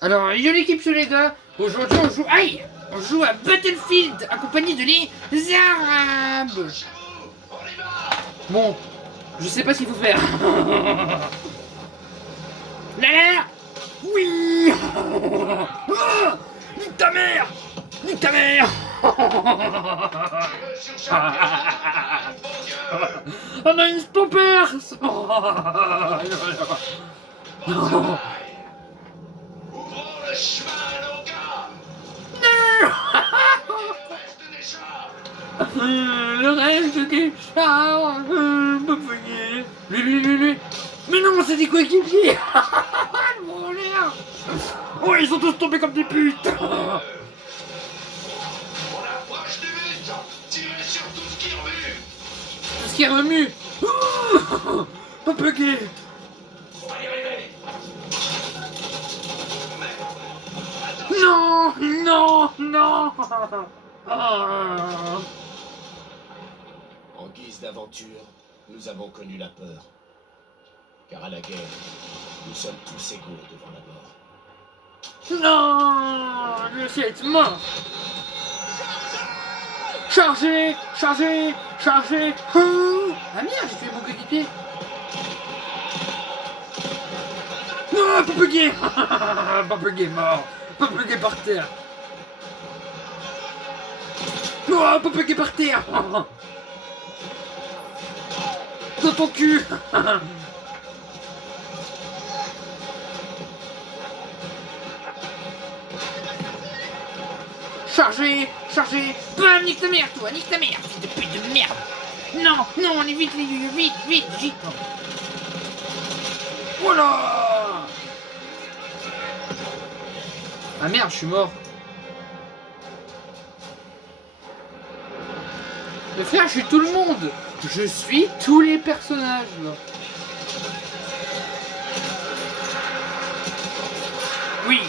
Alors, yo l'équipe sur les gars, aujourd'hui on joue... Aïe. On joue à Battlefield, accompagné de les Arabes. Bon, je sais pas ce qu'il faut faire. Là là là. Oui. Nique ta mère. Nique ta mère. On a une stoppers. Non. Ouvrons le chemin à nos gars. Le reste des chars, me venir. Lui. Mais non, c'est des coéquipiers. Le branleur. Oh, ils sont tous tombés comme des putes. On approche du but. Tirez sur tout ce qui remue. Ce qui remue. Pas bugué. On va y arriver. Non. Ah. En guise d'aventure, nous avons connu la peur. Car à la guerre, nous sommes tous égaux devant la mort. Non, je suis être mort. Chargez. Ah merde, j'ai tué mon coéquipier. Non, Papeguet. Papeguet mort. Papeguet par terre. Non, Papeguet par terre. Dans ton cul. Chargez. Bam, nique ta mère, toi, nique ta mère, fils de pute de merde. Non, on est vite, vite. Voilà. Ah merde, je suis mort. Mais frère, je suis tout le monde. Je suis tous les personnages là. Oui.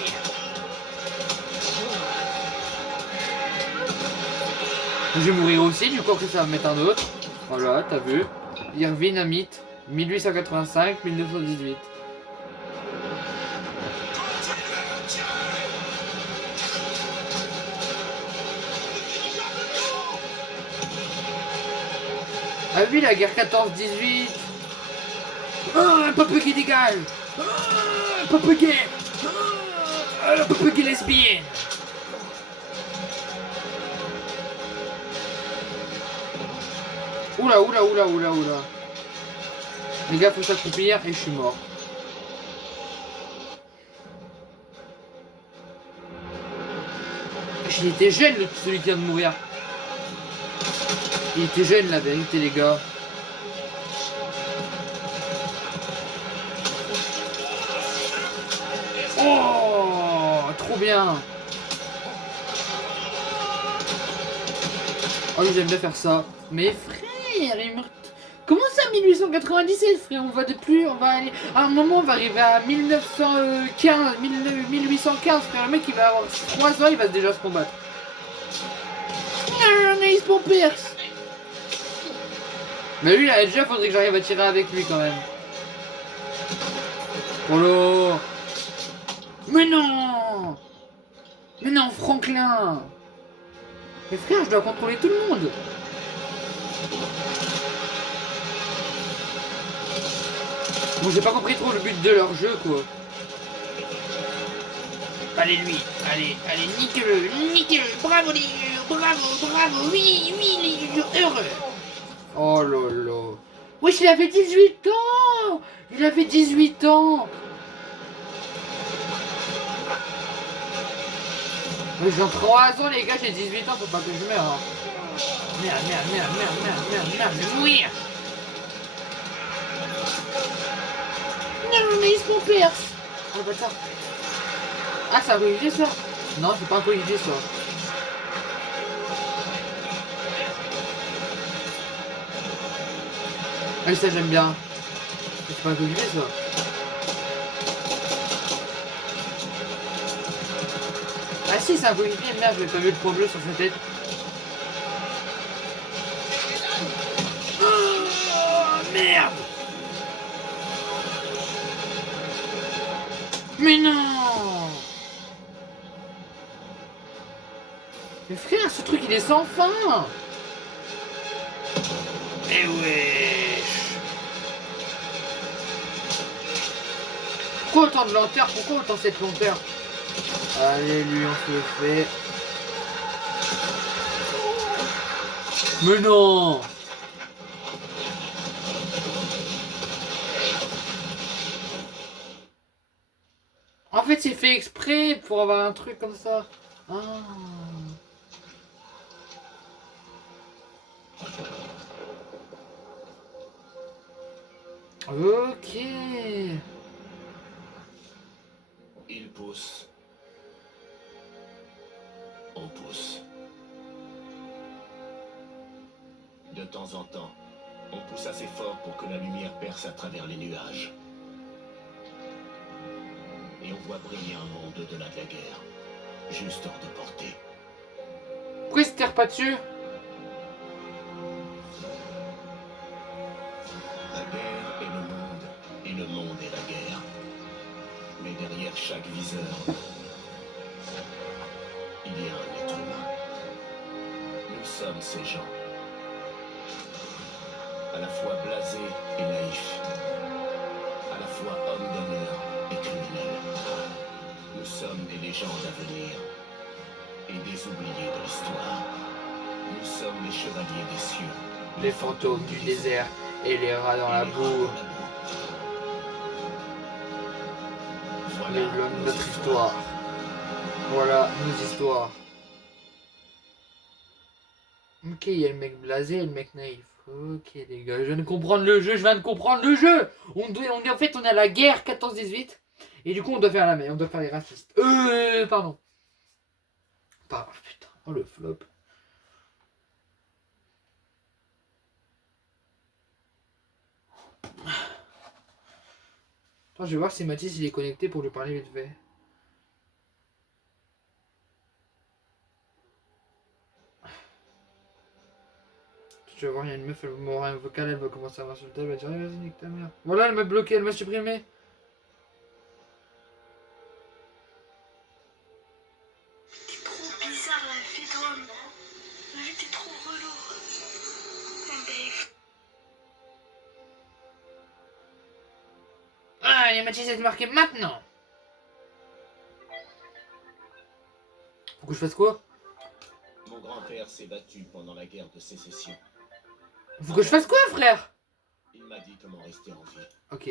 Je vais mourir aussi, du coup que ça va mettre un autre. Voilà, t'as vu. Irvin Amit, 1885-1918. Ah oui, la guerre 14-18. Ah, Papeguet dégage. Ah, Papeguet. Ah, la Papeguet lesbienne. Oula. Les gars, faut s'accroupir et je suis mort. Il était jeune, celui qui vient de mourir. Il était jeune, la vérité, les gars. Oh, trop bien. Oh, j'aime bien faire ça. Mais frère, il me... Comment ça 1897, frère? On va aller... À un moment, on va arriver à 1815, frère. Le mec, il va avoir 3 ans, il va déjà se combattre. Nice pour Pierce. Mais lui, là, déjà, faudrait que j'arrive à tirer avec lui, quand même. Oh là. Mais non, Franklin. Mais frère, je dois contrôler tout le monde. Bon, j'ai pas compris trop le but de leur jeu, quoi. Allez, lui. Allez, nique-le. Bravo, les jeux. Bravo. Oui, les jeux heureux. Oh là là. Wesh, il avait 18 ans. Mais j'ai 3 ans, les gars, j'ai 18 ans, faut pas que je meure. Hein. Merde, je vais mourir. Non, mais ils se font perce. Oh, bâtard. Ah, c'est un coéquipier, ça? Non, c'est pas un coéquipier, ça. Ah, ça, j'aime bien. C'est pas un coéquipier, ça. Ah si, c'est un coéquipier, merde, j'avais pas vu le point bleu sur sa tête. Oh, merde. Mais non. Mais frère, ce truc il est sans fin. Eh wesh. Pourquoi autant de lenteur? Pourquoi autant cette lenteur? Allez, lui, on se le fait. Mais non! En fait, c'est fait exprès pour avoir un truc comme ça. Ah. Ok. Il pousse. On pousse. De temps en temps, on pousse assez fort pour que la lumière perce à travers les nuages. Et on voit briller un monde au-delà de la guerre, juste hors de portée. Pourquoi il se terre pas dessus? La guerre est le monde, et le monde est la guerre. Mais derrière chaque viseur, il y a un être humain. Nous sommes ces gens. À la fois blasés et naïfs. À la fois hommes d'honneur et criminels. Nous sommes des légendes à venir. Et des oubliés de l'histoire. Nous sommes les chevaliers des cieux. Les fantômes du désert et les rats dans la boue. Voilà Notre histoire. Voilà nos histoires. Ok, il y a le mec blasé et le mec naïf. Ok les gars, je viens de comprendre le jeu, en fait on est à la guerre 14-18. Et du coup on doit faire on doit faire les racistes. Pardon. Putain, oh le flop. Attends, je vais voir si Mathis il est connecté pour lui parler vite fait. Je vais voir, il y a une meuf, elle m'aura un vocal, elle va commencer à m'insulter, elle va dire vas-y nique ta mère. Voilà, elle m'a bloqué, elle m'a supprimé. T'es trop bizarre la vie d'homme. La vie t'es trop relou. Ah, les Mathis est marqué maintenant. Faut que je fasse quoi? Mon grand-père s'est battu pendant la guerre de sécession. Faut que je fasse quoi, frère? Il m'a dit comment rester en vie. Ok.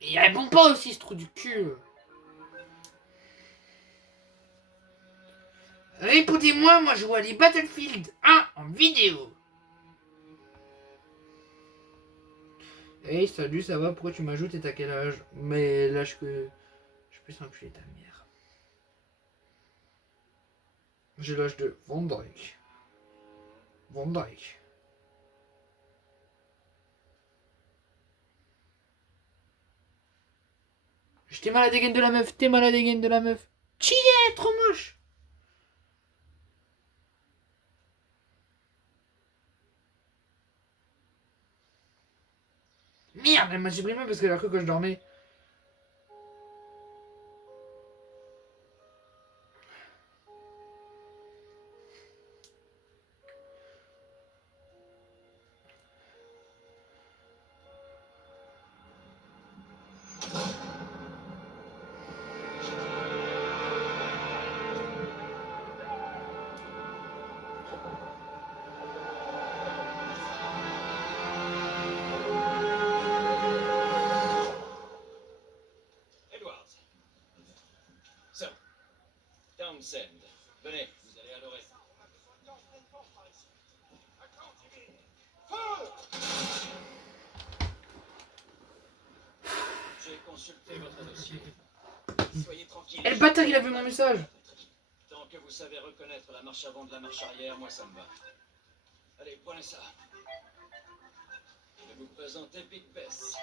Il répond pas aussi, ce trou du cul. Répondez-moi, moi je vois les Battlefield 1 en vidéo. Hey, salut, ça va? Pourquoi tu m'ajoutes et t'as quel âge? Mais l'âge que... Je peux s'enculer ta mère. J'ai l'âge de Van Dyke. Van Dyke. J'étais mal à la dégaine de la meuf, t'es mal à la dégaine de la meuf. Chier, trop moche. Merde, elle m'a supprimé parce qu'elle a cru que je dormais. Edwards. So, Townsend. Venez, vous allez adorer. J'ai consulté votre dossier. Soyez tranquille. Et le bâtard, il a vu mon message. Tant que vous savez reconnaître la marche avant de la marche arrière, moi ça me va. Allez, prenez ça. Je vais vous présenter Big Bess.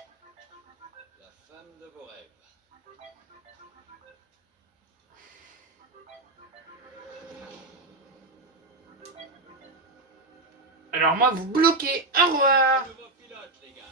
La femme de vos rêves. Alors moi, vous bloquez. Au revoir. Nouveau pilote, les gars.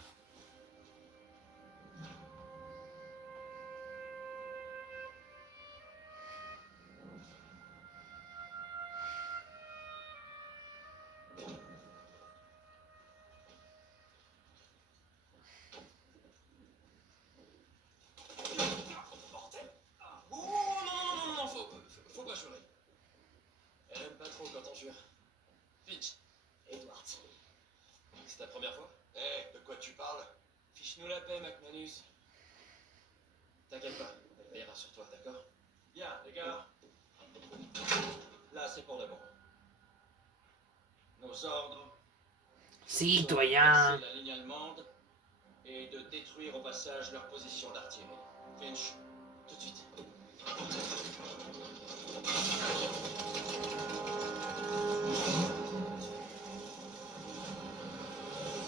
Fiche-nous la paix, McManus. T'inquiète pas, elle veillera sur toi, d'accord? Bien, les gars. Là, c'est pour de bon. Nos ordres Citoyen. sont de percer la ligne allemande et de détruire au passage leur position d'artillerie. Finch, tout de suite.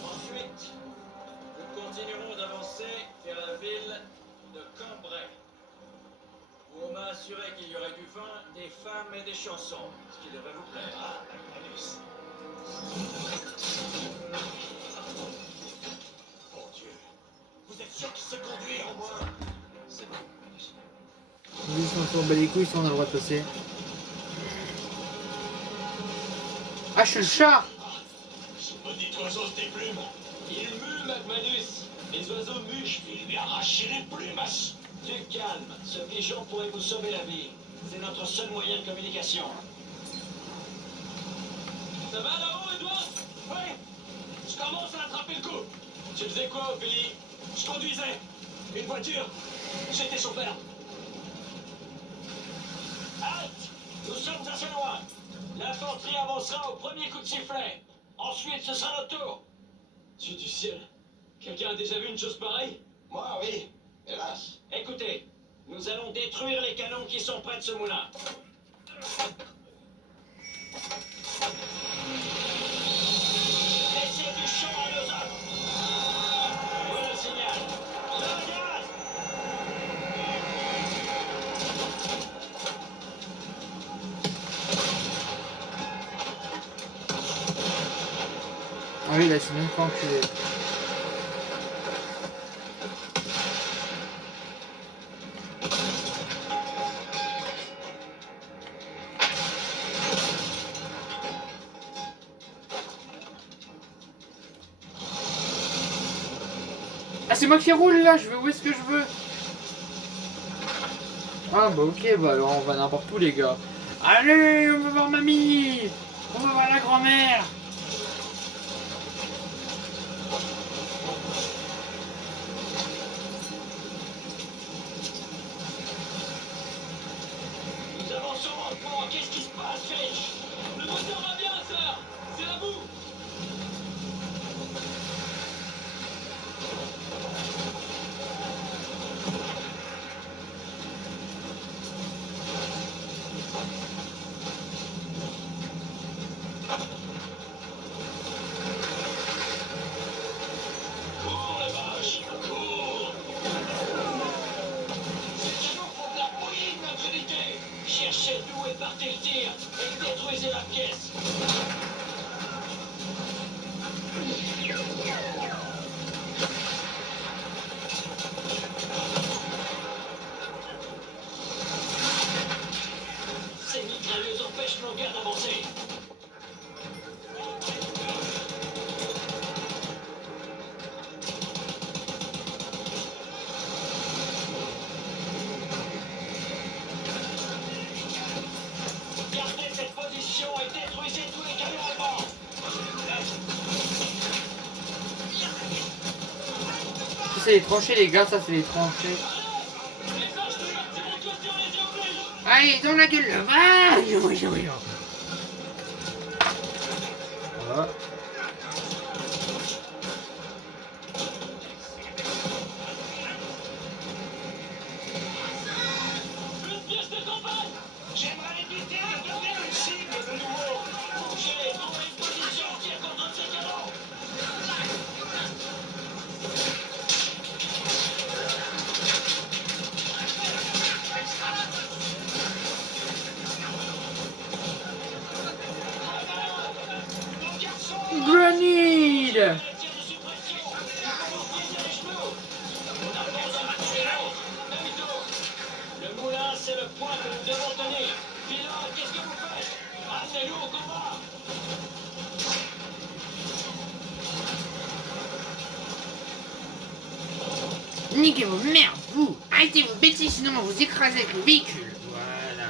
Ensuite, nous continuerons d'avancer vers la ville de Cambrai. On m'a assuré qu'il y aurait du vin, des femmes et des chansons, ce qui devrait vous plaire. Ah, Magnus. Mon Dieu. Vous êtes sûr qu'il sait conduire au moins? C'est bon, Magnus. Juste on s'en bat les couilles si on a le droit de passer. Ah, je suis le chat! Ce petit oiseau se déplume. Il mue, McManus. Les oiseaux muchent. Il lui arrache les plumes. Du calme. Ce pigeon pourrait vous sauver la vie. C'est notre seul moyen de communication. Ça va là-haut, Edouard? Oui. Je commence à attraper le coup. Tu faisais quoi, Ophélie? Je conduisais. Une voiture. J'étais chauffeur. Halte! Nous sommes assez loin. L'infanterie avancera au premier coup de sifflet. Ensuite, ce sera notre tour. Dieu du ciel. Quelqu'un a déjà vu une chose pareille? Moi, oui. Hélas. Écoutez, nous allons détruire les canons qui sont près de ce moulin. Laissez du champ à nos hommes. Voilà le signal. Le gaz! Ah oui, là, c'est même pas enculé. Ah, c'est moi qui roule là, je vais où est-ce que je veux. Ah bah ok, bah alors on va n'importe où les gars. Allez, on va voir mamie. On va voir la grand-mère. Nous avançons lentement. Qu'est-ce qui se passe, Finch? Le moteur va bien, sœur. C'est à vous. Cours, les vaches. Cours. Ces canons font de la bouillie de notre unité. Cherchez d'où est parti le tir et détruisez la pièce. Ces mitrailleuses empêchent nos gars d'avancer. Gardez cette position et détruisez tous les canons allemands. Ça c'est les tranchées les gars, ça c'est les tranchées. Les vaches de l'autre, c'est mon clôture, les yeux ouverts. Allez, dans la gueule là. Ah, voilà. Une pièce de campagne. J'aimerais éviter de devenir une cible de nouveau. Bougez, trouvez une position qui est contre ces canons. Nos garçons, Grenade. les tirs de suppression. Nous pouvons viser les genoux. On avance à mater l'autre. Demi-tour. Le moulin, c'est le point que nous devons tenir. Pilote, qu'est-ce que vous faites? Amenez-nous au combat. Niquez vos merdes, vous. Arrêtez vos bêtises, sinon on va vous écraser avec le véhicule. Voilà.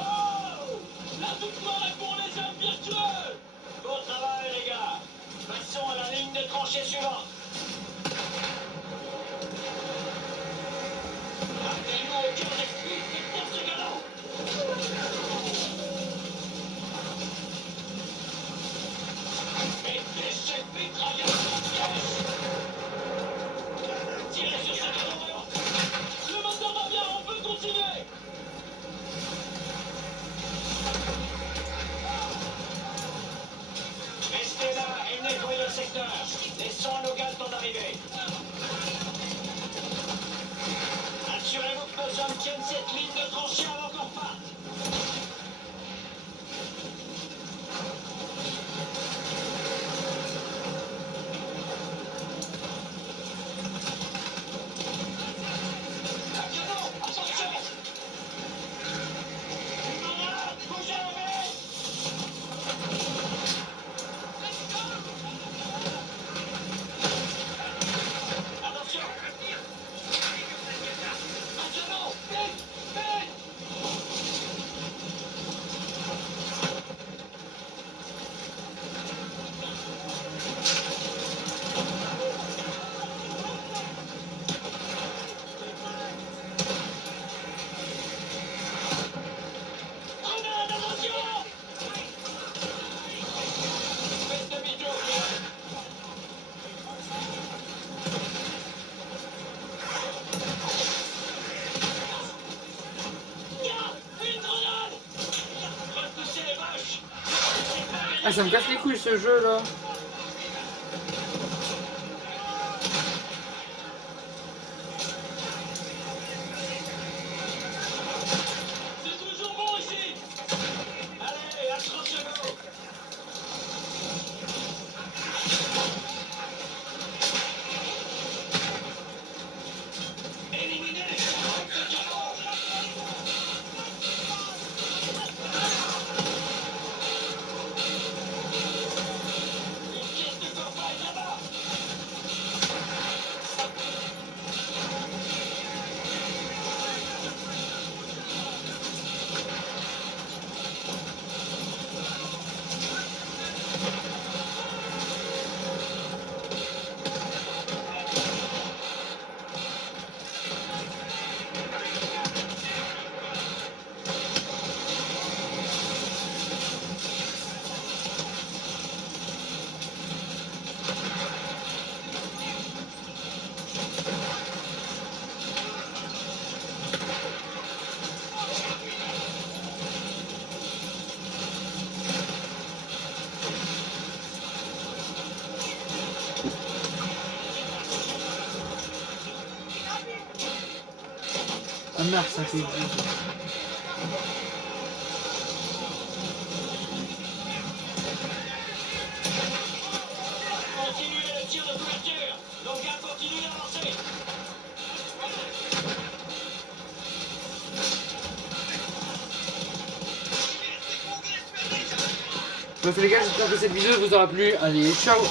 Oh! Là, tout le monde est pour les hommes virtueux. Bon travail, les gars. Ah, ça me casse les couilles ce jeu là. C'est toujours bon ici. Allez, accrochez-vous. Éliminez. Ce canon. Une pièce de campagne là-bas. Ah merde, ça fait. Continuez le tir de couverture. Donc, gars, continuez à lancer. Bref les gars, j'espère que cette vidéo vous aura plu. Allez, ciao.